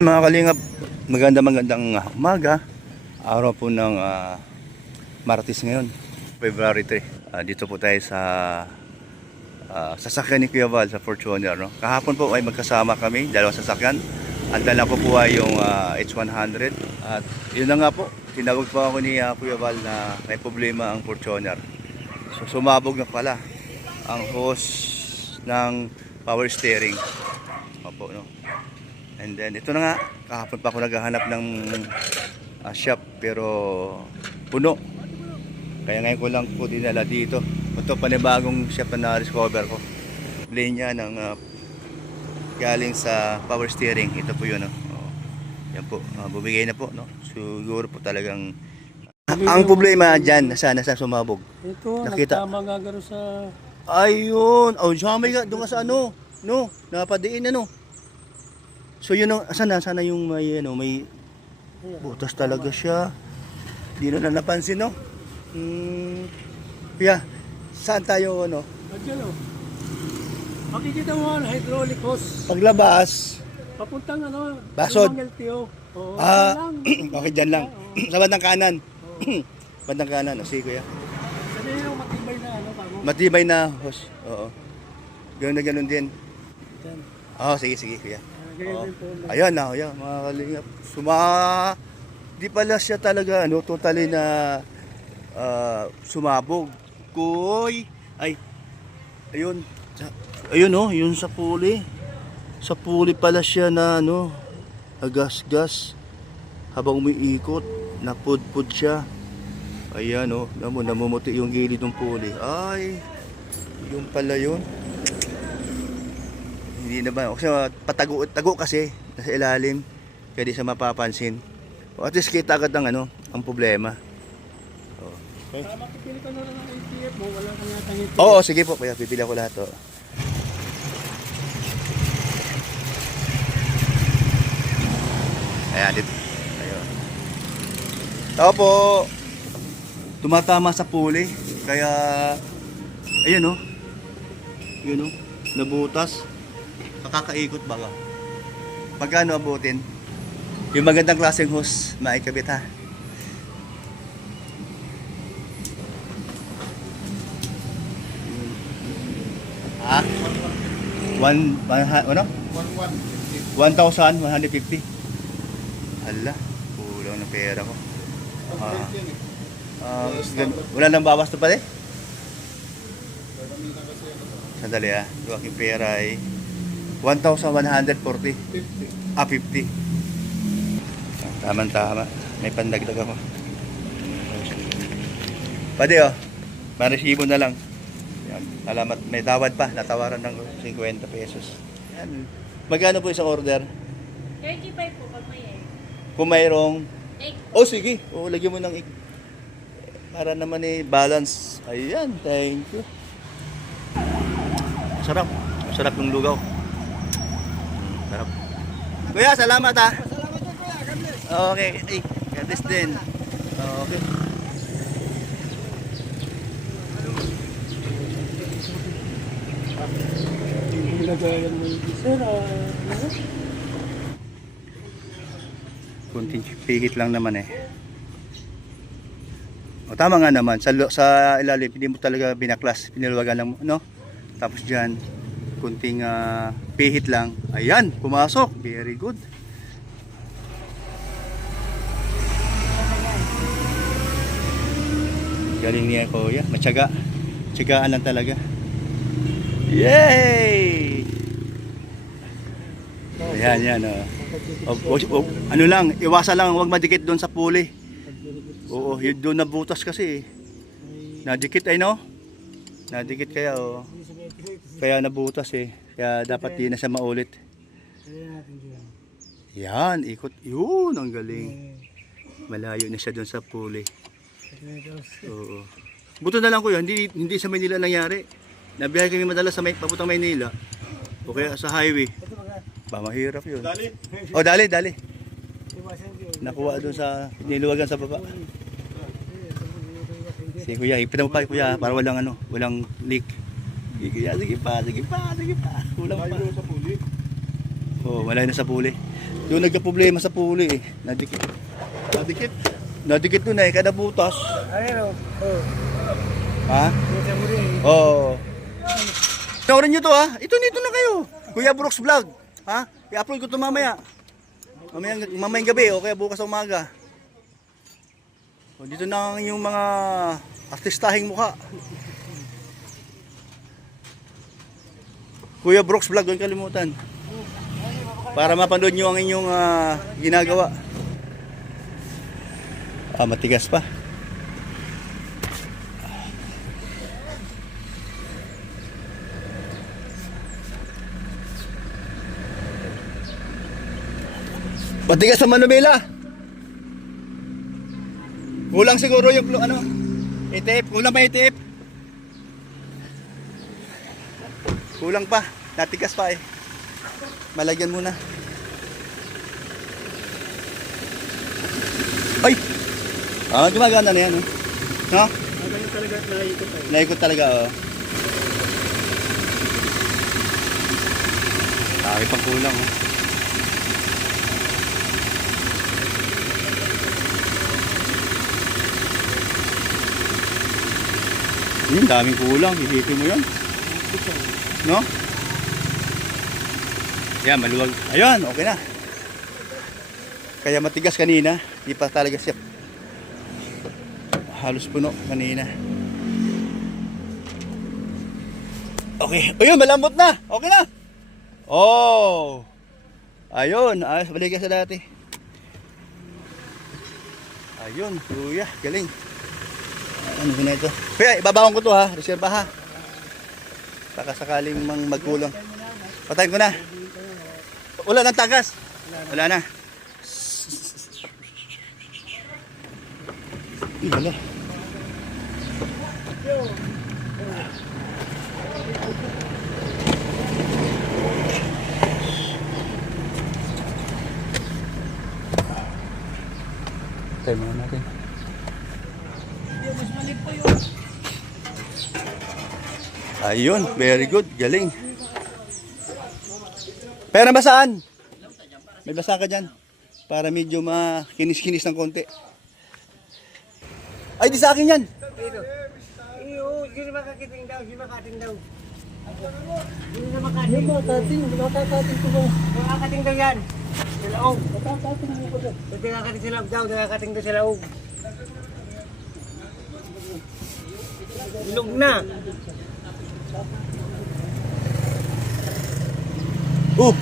Mga kalingap, magandang umaga. Araw po ng Martes ngayon, February 3. Dito po tayo sa sasakyan ni Kuya Val sa Fortuner. No? Kahapon po ay magkasama kami, dalawang sasakyan. Ang dala ko po ay yung H100. At yun na nga po, tinawag po ako ni Kuya Val na may problema ang Fortuner. So sumabog na pala ang hose ng power steering. Opo, no? And then ito na nga, kahapon pa ako naghahanap ng shop pero puno. Kaya ngayon ko lang po dinala dito. Ito panibagong shop na na-discover ko. Linya ng galing sa power steering. Ito po yun. Yan po, bumigay na po. No? Siguro po talagang ang problema dyan, sana sumabog. Ito, nakita. nagtama nga gano'n sa... Ayun! Oh, may doon ka sa ano? No, napadiin ano? So yun ang sana yung may butas talaga siya. Di na napansin, no? Kaya saan tayo Diyan o. Makikita mo ang hydraulic hose. paglabas? Papuntang Basod. LTO. Oo, Okay, dyan lang. Sa bandang kanan. Bandang kanan, sige kuya. Sabihin mo matibay na bago. Matibay na hose. Oo. Ganun din. Diyan. Sige kuya. Ganyan din po. Ayan na, mga kalingap. Di pala siya talaga totally na sumabog. Ayun. Ayun yun sa pulley. Sa pulley pala siya na agas-gas habang umiikot, napudpud siya. Ayan namumuti yung gilid ng pulley. Ay, yun pala yun. Hindi naman, kasi tago kasi nasa ilalim, kaya di siya mapapansin. At least kita agad ang ang problema. Okay. Makipili ka na lang ng ATF mo, wala kang yata ng ATF. Oo, sige po, kaya pipili ako lahat. Ayan, dito. Ayun. Tao po. Tumatama sa pulley, kaya ayun yun nabutas. Makakaikot baga. Pagkano abutin? Yung magandang klaseng hose, maikabit ha. Ha? 1,150. Hala, kulang ng pera ko. Wala nang bawas to pala eh. Sandali yung aking pera ay 1,140. 50. 50. Tama. May pandagdag ako. Pwede may resibo na lang. Yan. Alamat, may tawad pa. Natawaran ng 50 pesos. Yan. Magkano po isang order? 35 po pag may egg. Kung mayroong... Egg. Sige. Lagyan mo ng egg. Para naman balance. Ayan, thank you. Masarap yung lugaw. Sarap. Kuya, salamat ha. Salamat din kuya, God bless. Okay, God bless din. Okay. Ginagayan mo yung sir, Kunting pihit lang naman tama nga naman. Sa ilalim, hindi mo talaga binaklas. Piniluwagan lang Tapos dyan, kunting pihit lang. Ayan, pumasok. Very good. Galing niya kuya. Matyaga. Tyagaan lang talaga. Yay! Ayan. Ano lang, iwasan lang, huwag madikit doon sa pulley. Oo, yun doon nabutas kasi. Nadikit Nadikit kaya Kaya nabutas Kaya dapat di na siya maulit. Yan, ikot. Yun, ang galing. Malayo na siya doon sa pulley. Oo. Buto na lang kuya, hindi sa Maynila nangyari. Nabiyahe kami madalas sa papuntang Maynila. O kaya sa highway. Mahirap yun. Dali. Nakuha doon sa niluwagan sa baba. Sige kuya, ipita mo pa kuya para walang leak. Sige pa. Kulang pa. Oh, wala na sa puli. Doon nagka-problema sa puli eh. Nadikit. Nadikit. Nadikit doon eh, kada butas. Ayun, oh. Ha? Yung sa muli. Oo. Panoorin nyo to ha. Ito na kayo. Kuya Brooks Vlog. Ha? I-upload ko to mamaya. Mamayang gabi o kaya bukas sa umaga. O, dito na ang yung mga artistahing mukha. Kuya Brooks Vlog, huwag kalimutan. Para mapanood nyo ang inyong ginagawa. Matigas pa. Matigas sa Manubela. Kulang siguro yung itip. Kulang pa itip. Kulang pa. Natigas pa eh. Malagyan muna. Ay! Gumagana na yan. Oh. No? Magaling talaga at naikot tayo. Naikot talaga, oh. Dami pang kulang, oh. Daming kulang. Isipin mo yun. No? Yan, maluwag. Ayun, okay na. Kaya matigas kanina. Di pa talaga siya. Halos puno kanina. Okay. Ayun, malambot na. Okay na. Oh. Ayun. Ayos, balik ka sa dati. Ayun, kuya. Galing. Ano ba na ito? Kuya, ibabawang ko to ha. Reserva ha. Saka sakaling magkulang. Patayin ko na. Wala ng tagas. Wala na. Wala. Tayo muna natin. Ayun, very good, galing. Pera ba saan? May basa ka dyan. Para medyo makinis-kinis ng konti. Ay, di sa akin yan. Dito. Iyo, hindi makakiting daw, hindi makating daw. Hindi na makating. Hindi makakating ko ba? Makakating daw yan. Sa laog. Makakating mo ba daw? Hindi nakakating sa laog daw, nakakating daw sa laog. Bilog na. Oh!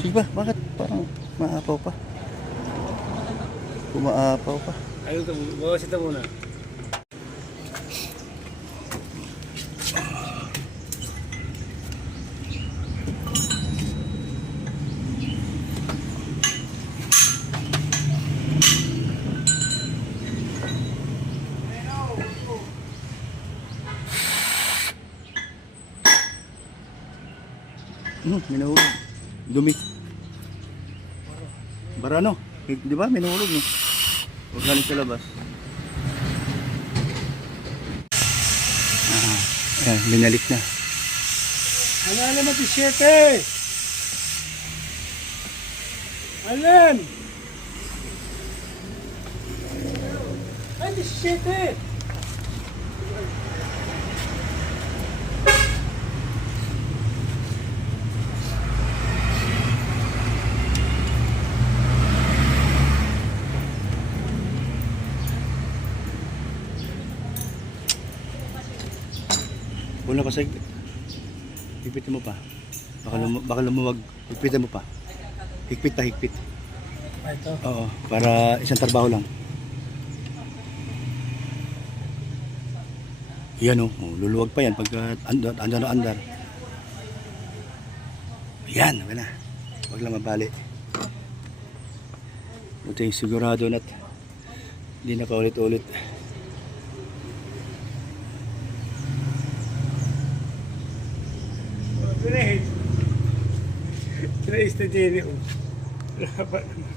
Sige ba? Bakit parang maapaw pa? Kumaapaw pa. Ayun ito, bawas ito muna. Minahulog. Dumi. Barano. Di ba? Minahulog no? Huwag galing sa labas. Ayan, binalik na. Ano naman 17? Alin? Ay, 17! Wala pa sa higpit. Higpitin mo pa. Baka lumuwag. Higpitin mo pa. Higpit pa, higpit. Ito. Oo, para isang trabaho lang. Yan o, luluwag pa yan pagka andar na andar. Yan, okay na. Huwag lang mabali. Ito yung sigurado na't hindi na paulit-ulit. Trace na Jenny. Laban naman.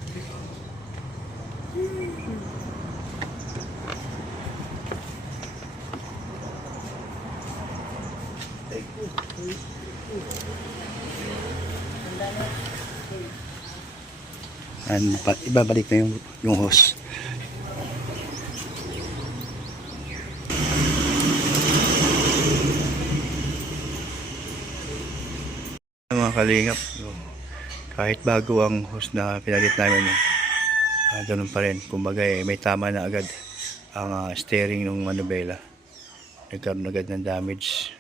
Ibabalik na yung hose. Mga kalingap, kahit bago ang hose na pinalit namin, ganun pa rin. Kumbaga may tama na agad ang steering ng manubela. Nagkaroon agad ng damage.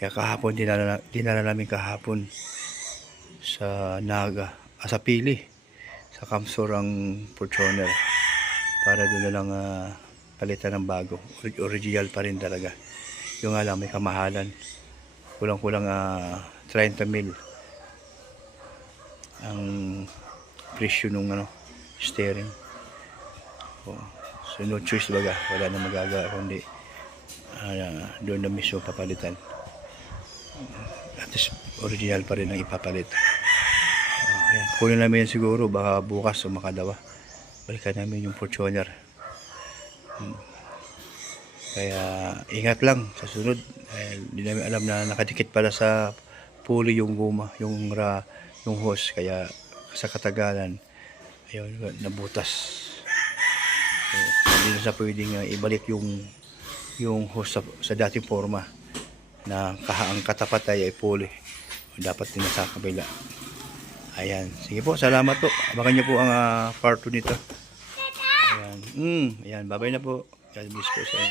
Kaya kahapon, dinala namin kahapon sa Naga, sa Pili, sa Kamsur ang Fortuner. Para doon na lang palitan ng bago. Original pa rin talaga. Yung nga lang, may kamahalan. Kulang-kulang 30 mil ang presyo nung steering. So no choice baga, wala na magagawa kundi doon na mismo papalitan. At least original pa rin ang ipapalit. Ayan, kunin namin yan siguro, baka bukas o makadawa balikan namin yung Fortuner. Kaya ingat lang sa sunod. Hindi namin alam na nakadikit pala sa pulley yung guma, yung hose. Kaya sa katagalan, ayun, nabutas. So, hindi na sa pwedeng ibalik yung hose sa dating forma na ang katapat ay pulley. Dapat din sa kabila. Ayan. Sige po, salamat po. Abangan nyo po ang part 2 nito. Ayan. Ayan, babay na po. God bless po sa inyo.